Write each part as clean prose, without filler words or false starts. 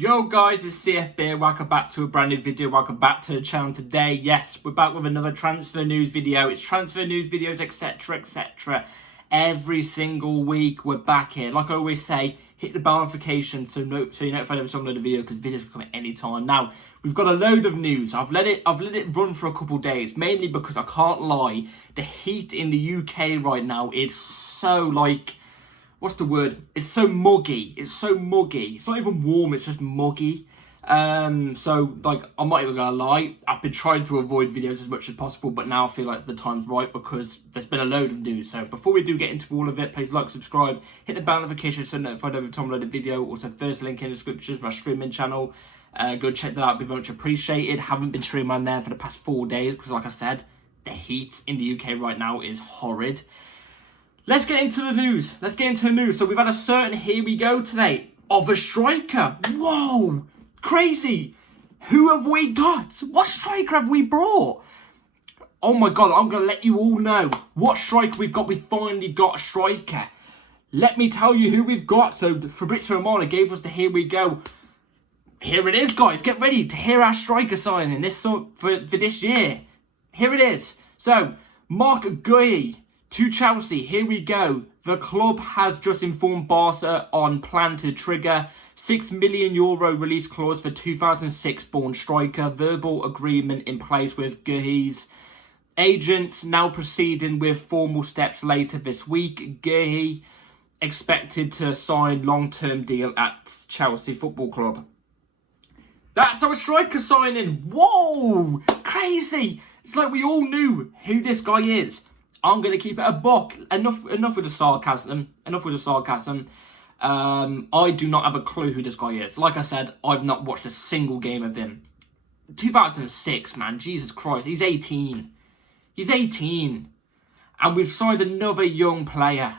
Yo guys, it's CFB. Welcome back to a brand new video. Welcome back to the channel today. Yes, we're back with another transfer news video. It's transfer news videos, etc, etc. Every single week we're back here. Like I always say, hit the bell notification so you're notified every time I upload a video, because videos will come at any time. Now, we've got a load of news. I've let it run for a couple of days, mainly because I can't lie, the heat in the UK right now is so like, what's the word? It's so muggy. It's so muggy. It's not even warm, it's just muggy. So, like, I'm not even gonna lie, I've been trying to avoid videos as much as possible, but now I feel like the time's right because there's been a load of news. So, before we do get into all of it, please like, subscribe, hit the bell notification so notified every time I load a video. Also, first link in the description is my streaming channel. Go check that out, be very much appreciated. Haven't been streaming on there for the past 4 days because, like I said, the heat in the UK right now is horrid. Let's get into the news. So we've had a certain here we go today of a striker. Whoa, crazy. Who have we got? What striker have we brought? Oh my God, I'm going to let you all know what striker we've got. We finally got a striker. Let me tell you who we've got. So Fabrizio Romano gave us the here we go. Here it is, guys. Get ready to hear our striker signing for this year. Here it is. So, Marc Guiu to Chelsea, here we go. The club has just informed Barca on plan to trigger €6 million release clause for 2006-born striker. Verbal agreement in place with Guiu's agents, now proceeding with formal steps later this week. Guiu expected to sign long-term deal at Chelsea Football Club. That's our striker signing. Whoa, crazy. It's like we all knew who this guy is. I'm going to keep it a buck. Enough with the sarcasm. I do not have a clue who this guy is. Like I said, I've not watched a single game of him. 2006, man. Jesus Christ. He's 18. And we've signed another young player.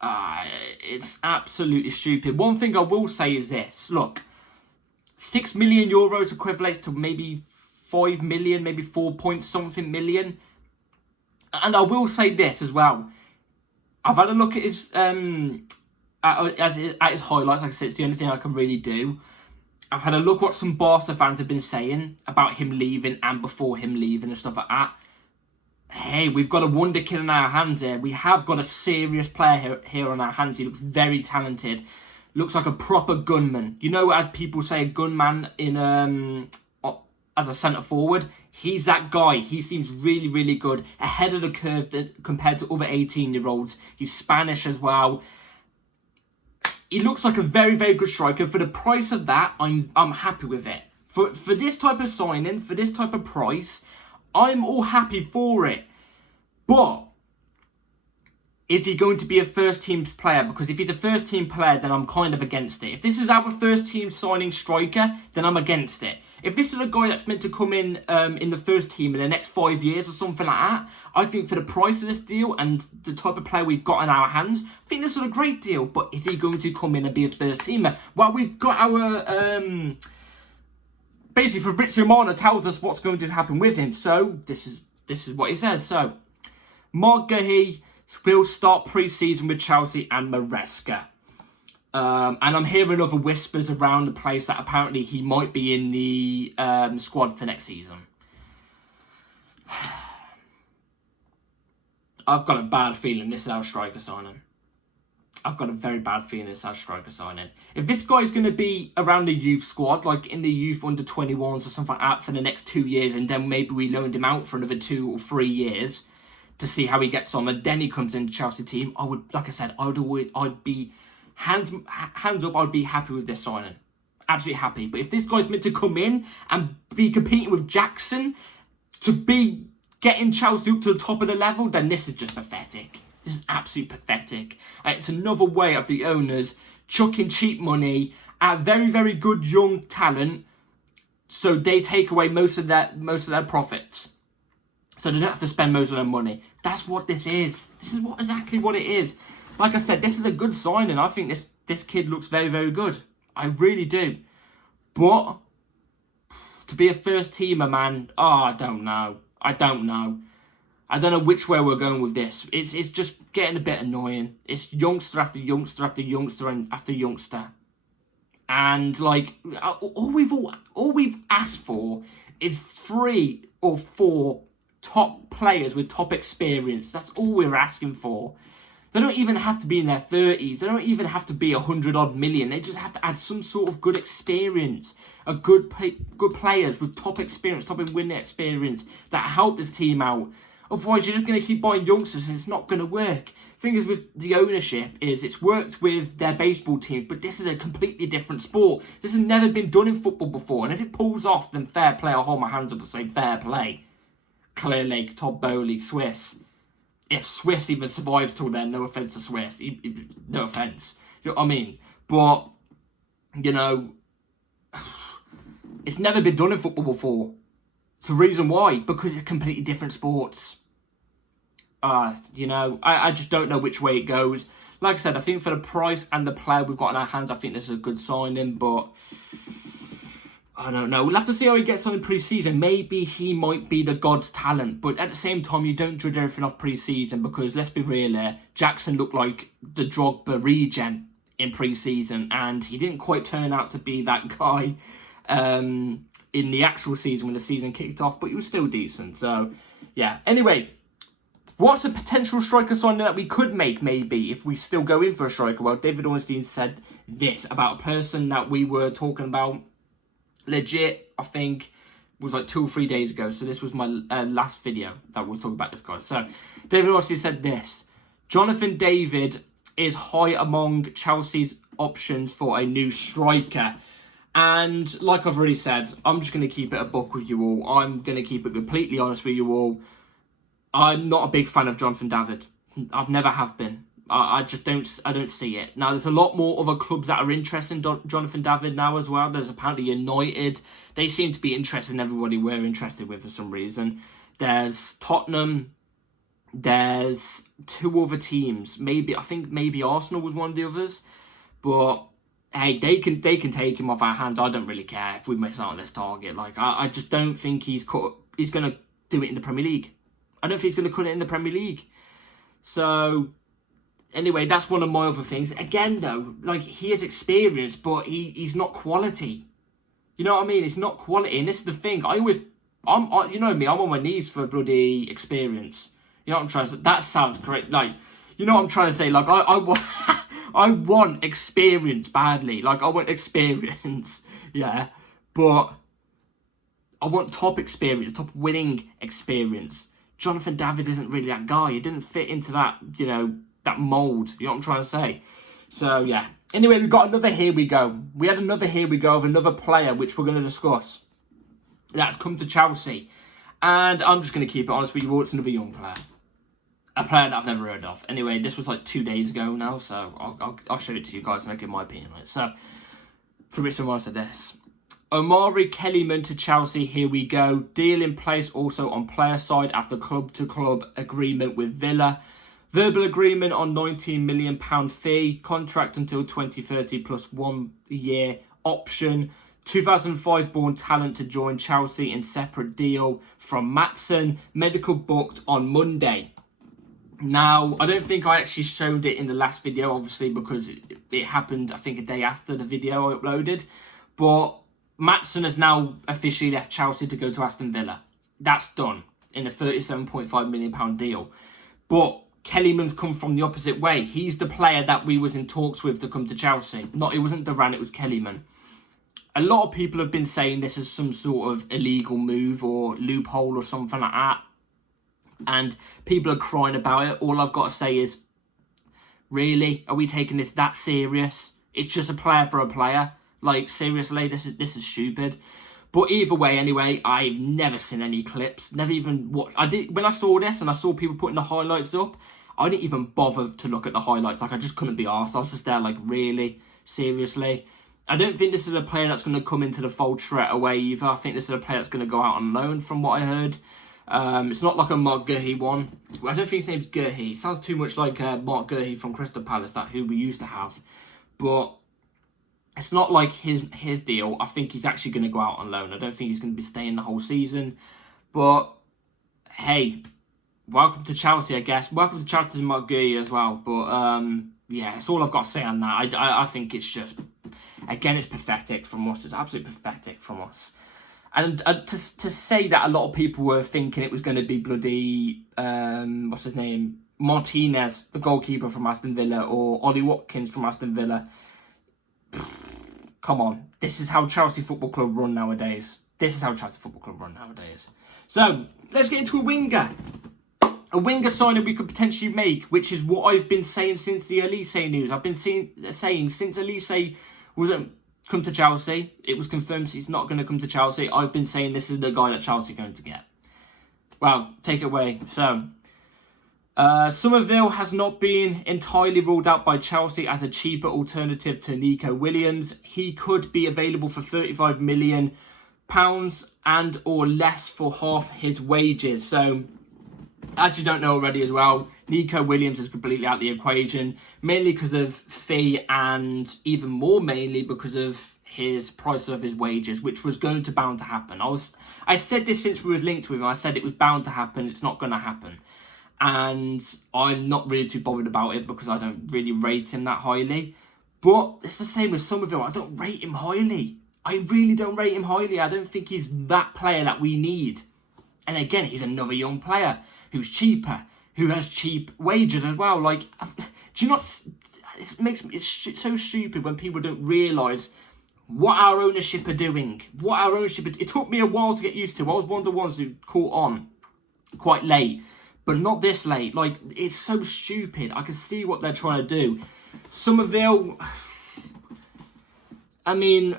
It's absolutely stupid. One thing I will say is this. Look, €6 million equates to maybe 5 million, maybe 4 point something million. And I will say this as well. I've had a look at his at his highlights. Like I said, it's the only thing I can really do. I've had a look what some Barca fans have been saying about him leaving and before him leaving and stuff like that. Hey, we've got a Wonderkid in our hands here. We have got a serious player here on our hands. He looks very talented. Looks like a proper gunman. You know, as people say, a gunman in as a centre forward, he's that guy. He seems really, really good, ahead of the curve compared to other 18-year-olds. He's Spanish as well. He looks like a very, very good striker. For the price of that, I'm happy with it. For this type of signing, for this type of price, I'm all happy for it. But is he going to be a first-team player? Because if he's a first-team player, then I'm kind of against it. If this is our first-team signing striker, then I'm against it. If this is a guy that's meant to come in the first team in the next 5 years or something like that, I think for the price of this deal and the type of player we've got in our hands, I think this is a great deal. But is he going to come in and be a first-teamer? Well, we've got our... basically, Fabrizio Romano tells us what's going to happen with him. So, this is what he says. So, Marc Guiu will start pre-season with Chelsea and Maresca. And I'm hearing other whispers around the place that apparently he might be in the squad for next season. I've got a bad feeling this is our striker signing. If this guy's going to be around the youth squad, like in the youth under 21s or something like that for the next 2 years, and then maybe we loaned him out for another 2 or 3 years to see how he gets on, and then he comes into the Chelsea team, I would, like I said, I'd be hands up, I'd be happy with this signing. Absolutely happy. But if this guy's meant to come in and be competing with Jackson to be getting Chelsea up to the top of the level, then this is just pathetic. This is absolutely pathetic. It's another way of the owners chucking cheap money at very, very good young talent, so they take away most of their profits. So they don't have to spend most of their money. That's what this is. This is exactly what it is. Like I said, this is a good signing. I think this kid looks very, very good. I really do. But to be a first teamer, man, I don't know. I don't know which way we're going with this. It's just getting a bit annoying. It's youngster after youngster after youngster and after youngster. And like all we've asked for is 3 or 4 top players with top experience. That's all we're asking for. They don't even have to be in their 30s. They don't even have to be 100-odd million. They just have to add some sort of good experience. Good players with top experience, top in winning experience that help this team out. Otherwise, you're just going to keep buying youngsters and it's not going to work. Thing is with the ownership is it's worked with their baseball team, but this is a completely different sport. This has never been done in football before. And if it pulls off, then fair play. I'll hold my hands up and say fair play. Clear Lake, Todd Bowley, Swiss. If Swiss even survives till then, no offence to Swiss. No offence. You know what I mean? But, you know, it's never been done in football before. It's the reason why. Because it's completely different sports. You know, I just don't know which way it goes. Like I said, I think for the price and the player we've got in our hands, I think this is a good signing. But I don't know. We'll have to see how he gets on in pre-season. Maybe he might be the God's talent. But at the same time, you don't judge everything off pre-season. Because let's be real here, Jackson looked like the Drogba regen in pre-season. And he didn't quite turn out to be that guy in the actual season when the season kicked off. But he was still decent. So, yeah. Anyway, what's a potential striker signing that we could make, maybe, if we still go in for a striker? Well, David Ornstein said this about a person that we were talking about legit, I think, was like 2 or 3 days ago. So this was my last video that we were talking about this guy. So David Ornstein said this: Jonathan David is high among Chelsea's options for a new striker. And like I've already said, I'm just going to keep it a buck with you all. I'm going to keep it completely honest with you all. I'm not a big fan of Jonathan David. I've never have been. I just don't see it. Now, there's a lot more other clubs that are interested in Jonathan David now as well. There's apparently United. They seem to be interested in everybody we're interested with for some reason. There's Tottenham. There's 2 other teams. I think maybe Arsenal was one of the others. But hey, they can take him off our hands. I don't really care if we miss out on this target. Like I just don't think he's going to do it in the Premier League. I don't think he's going to cut it in the Premier League. So, anyway, that's one of my other things. Again, though, like, he has experience, but he's not quality. You know what I mean? It's not quality. And this is the thing. You know me, I'm on my knees for bloody experience. You know what I'm trying to say? That sounds great. Like, you know what I'm trying to say? Like, I want experience badly. Like, I want experience. Yeah. But I want top experience, top winning experience. Jonathan David isn't really that guy. He didn't fit into that, you know, that mould. You know what I'm trying to say? So, yeah. Anyway, we've got another here we go. We had another here we go of another player, which we're going to discuss. That's come to Chelsea. And I'm just going to keep it honest with you all. It's another young player. A player that I've never heard of. Anyway, this was like 2 days ago now, so I'll show it to you guys and I'll give my opinion on it. So, for which one said this. Omari Kellyman to Chelsea, here we go. Deal in place also on player side after club-to-club agreement with Villa. Verbal agreement on £19 million fee. Contract until 2030 plus 1 year option. 2005 born talent to join Chelsea in separate deal from Matson. Medical booked on Monday. Now, I don't think I actually showed it in the last video, obviously, because it happened, I think, a day after the video I uploaded. But Matson has now officially left Chelsea to go to Aston Villa. That's done in a £37.5 million deal. But Kellyman's come from the opposite way. He's the player that we was in talks with to come to Chelsea. It wasn't Duran, it was Kellyman. A lot of people have been saying this is some sort of illegal move or loophole or something like that. And people are crying about it. All I've got to say is, really? Are we taking this that serious? It's just a player for a player. Like, seriously, this is stupid. But either way, anyway, I've never seen any clips. Never even watched. When I saw this and I saw people putting the highlights up, I didn't even bother to look at the highlights. Like, I just couldn't be arsed. I was just there like, really? Seriously? I don't think this is a player that's going to come into the fold straight away either. I think this is a player that's going to go out on loan from what I heard. It's not like a Marc Guiu one. I don't think his name's Guiu. It sounds too much like Marc Guiu from Crystal Palace, who we used to have. But it's not like his deal. I think he's actually going to go out on loan. I don't think he's going to be staying the whole season. But, hey, welcome to Chelsea, I guess. Welcome to Chelsea and Marc Guiu as well. But, yeah, that's all I've got to say on that. I think it's just... Again, it's pathetic from us. It's absolutely pathetic from us. And to say that a lot of people were thinking it was going to be bloody, what's his name, Martinez, the goalkeeper from Aston Villa, or Ollie Watkins from Aston Villa. Come on. This is how Chelsea Football Club run nowadays. This is how Chelsea Football Club run nowadays. So, let's get into a winger. A winger signing we could potentially make, which is what I've been saying since the Elise news. I've been saying since Elise wasn't come to Chelsea, it was confirmed he's not going to come to Chelsea. I've been saying this is the guy that Chelsea are going to get. Well, take it away. So, Somerville has not been entirely ruled out by Chelsea as a cheaper alternative to Nico Williams. He could be available for £35 million and or less for half his wages. So, as you don't know already as well, Nico Williams is completely out of the equation, mainly because of fee and even more mainly because of his price of his wages, which was going to bound to happen. I said this since we were linked with him. I said it was bound to happen. It's not going to happen. And I'm not really too bothered about it because I don't really rate him that highly. But it's the same with Somerville. I don't rate him highly. I really don't rate him highly. I don't think he's that player that we need. And again, he's another young player who's cheaper, who has cheap wages as well. Like, do you not? It's so stupid when people don't realise what our ownership are doing. It took me a while to get used to. I was one of the ones who caught on quite late, but not this late. Like, it's so stupid. I can see what they're trying to do. Somerville, I mean,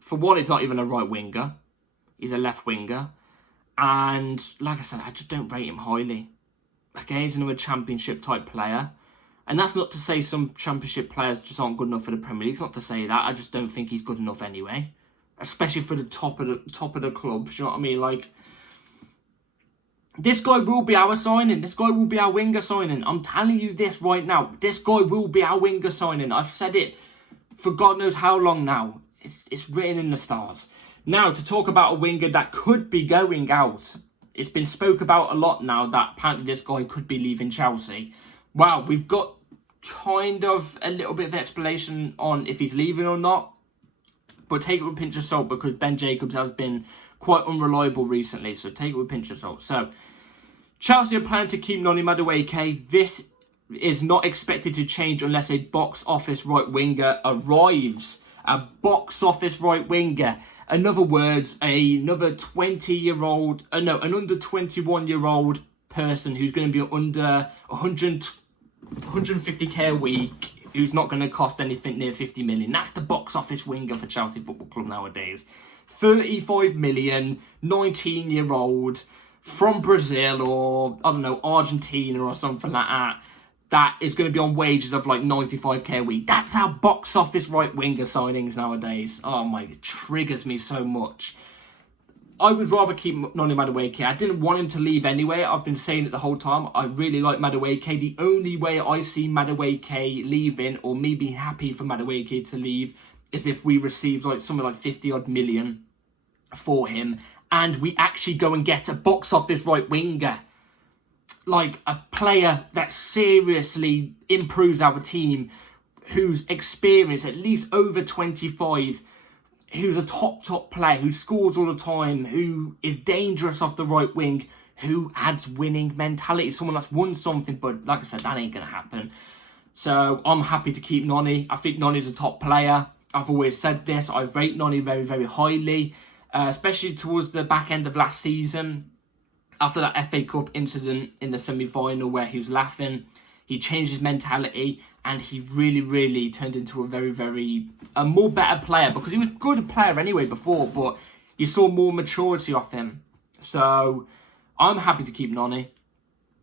for one, it's not even a right winger. He's a left winger. And like I said, I just don't rate him highly. Again, he's another championship type player. And that's not to say some championship players just aren't good enough for the Premier League. It's not to say that. I just don't think he's good enough anyway. Especially for the top of the club. You know what I mean? Like, this guy will be our signing. This guy will be our winger signing. I'm telling you this right now. This guy will be our winger signing. I've said it for God knows how long now. It's written in the stars. Now, to talk about a winger that could be going out. It's been spoke about a lot now that apparently this guy could be leaving Chelsea. Wow, we've got kind of a little bit of an explanation on if he's leaving or not. But take it with a pinch of salt because Ben Jacobs has been quite unreliable recently. So take it with a pinch of salt. So, Chelsea are planning to keep Noni Madueke. This is not expected to change unless a box office right winger arrives. A box office right winger. In other words, another an under 21-year-old person who's going to be under 150k a week, who's not going to cost anything near 50 million. That's the box office winger for Chelsea Football Club nowadays. 35 million, 19-year-old, from Brazil or, I don't know, Argentina or something like that. That is going to be on wages of like 95k a week. That's our box office right winger signings nowadays. Oh my, it triggers me so much. I would rather keep Noni Madueke. I didn't want him to leave anyway. I've been saying it the whole time. I really like Madueke. The only way I see Madueke leaving, or me being happy for Madueke to leave, is if we receive like something like 50 odd million for him, and we actually go and get a box office right winger. Like a player that seriously improves our team, who's experienced at least over 25, who's a top player, who scores all the time, who is dangerous off the right wing, who adds winning mentality, someone that's won something. But like I said, that ain't going to happen. So I'm happy to keep Noni. I think Noni's a top player. I've always said this. I rate Noni very, very highly, especially towards the back end of last season. After that FA Cup incident in the semi-final where he was laughing, he changed his mentality and he really, really turned into a more better player, because he was a good player anyway before, but you saw more maturity off him. So I'm happy to keep Noni,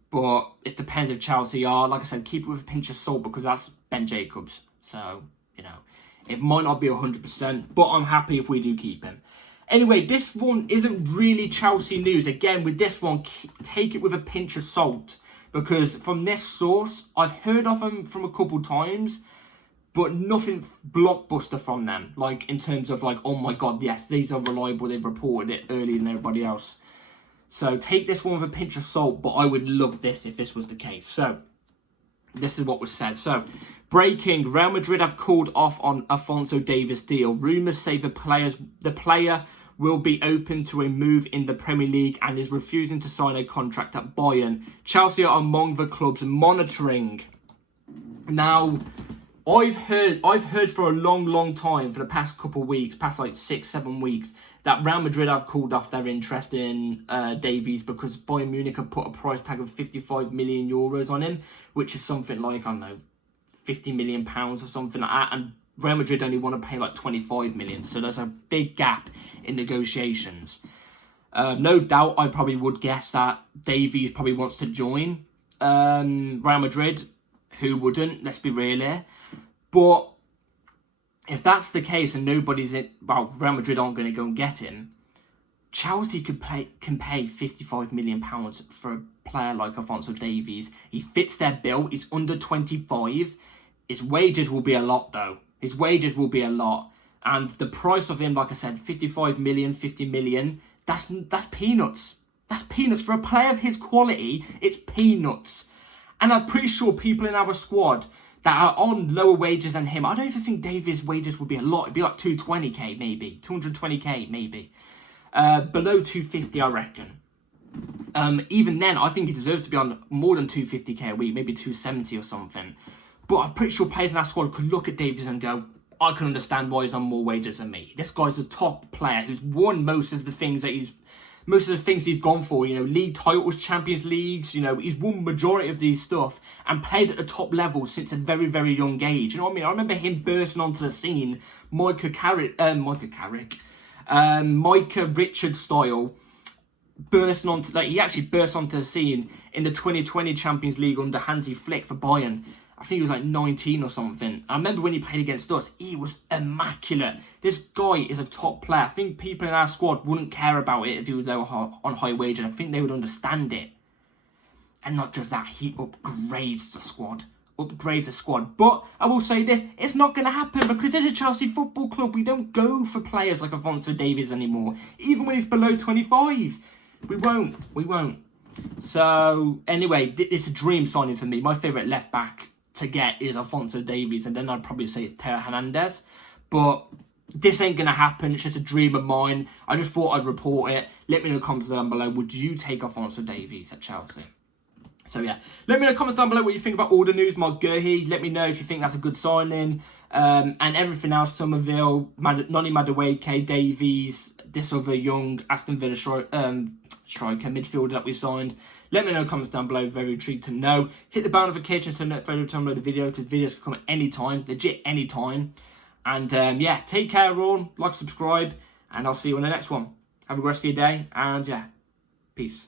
but it depends if Chelsea are. Like I said, keep it with a pinch of salt because that's Ben Jacobs. So, you know, it might not be 100%, but I'm happy if we do keep him. Anyway, this one isn't really Chelsea news. Again, with this one, take it with a pinch of salt. Because from this source, I've heard of them from a couple times, but nothing blockbuster from them. Like, in terms of like, oh my God, yes, these are reliable. They've reported it earlier than everybody else. So take this one with a pinch of salt, but I would love this if this was the case. So, this is what was said. So, breaking: Real Madrid have called off on Alphonso Davies deal. Rumours say the player will be open to a move in the Premier League and is refusing to sign a contract at Bayern. Chelsea are among the clubs monitoring. Now, I've heard for a long time, for the past couple of weeks, past like 6-7 weeks, that Real Madrid have called off their interest in Davies because Bayern Munich have put a price tag of 55 million euros on him, which is something like, I don't know, 50 million pounds or something like that, and Real Madrid only want to pay like 25 million, so there's a big gap in negotiations. No doubt, I probably would guess that Davies probably wants to join Real Madrid. Who wouldn't? Let's be real here. But if that's the case and nobody's in, well, Real Madrid aren't going to go and get him, Chelsea can pay 55 million pounds for a player like Alphonso Davies. He fits their bill. He's under 25. His wages will be a lot, though. His wages will be a lot. And the price of him, like I said, 55 million, 50 million, that's peanuts. That's peanuts. For a player of his quality, it's peanuts. And I'm pretty sure people in our squad that are on lower wages than him, I don't even think Davies' wages would be a lot. It'd be like 220k maybe, 220k maybe. Below 250, I reckon. Even then, I think he deserves to be on more than 250k a week, maybe 270 or something. But I'm pretty sure players in our squad could look at Davies and go, I can understand why he's on more wages than me. This guy's a top player who's won most of the things he's gone for, you know, league titles, Champions Leagues, you know, he's won majority of these stuff and played at the top level since a very, very young age. You know what I mean? I remember him bursting onto the scene, Micah Richards style, he actually burst onto the scene in the 2020 Champions League under Hansi Flick for Bayern. I think he was like 19 or something. I remember when he played against us, he was immaculate. This guy is a top player. I think people in our squad wouldn't care about it if he was on high wages. I think they would understand it. And not just that, he upgrades the squad. But I will say this, it's not going to happen because it's a Chelsea Football Club. We don't go for players like Alphonso Davies anymore. Even when he's below 25. We won't. So, anyway, it's a dream signing for me. My favourite left-back to get is Alphonso Davies, and then I'd probably say Theo Hernandez. But this ain't going to happen. It's just a dream of mine. I just thought I'd report it. Let me know in the comments down below. Would you take Alphonso Davies at Chelsea? So, yeah. Let me know in the comments down below what you think about all the news. Marc Guiu. Let me know if you think that's a good signing. And everything else. Somerville, Noni Madueke, Davies, this other young Aston Villa striker, midfielder that we signed. Let me know in the comments down below. Very intrigued to know. Hit the bell notification so notified every time I upload a video, because videos can come at any time. Legit any time. And yeah, take care everyone. Like, subscribe. And I'll see you on the next one. Have a good rest of your day. And yeah, peace.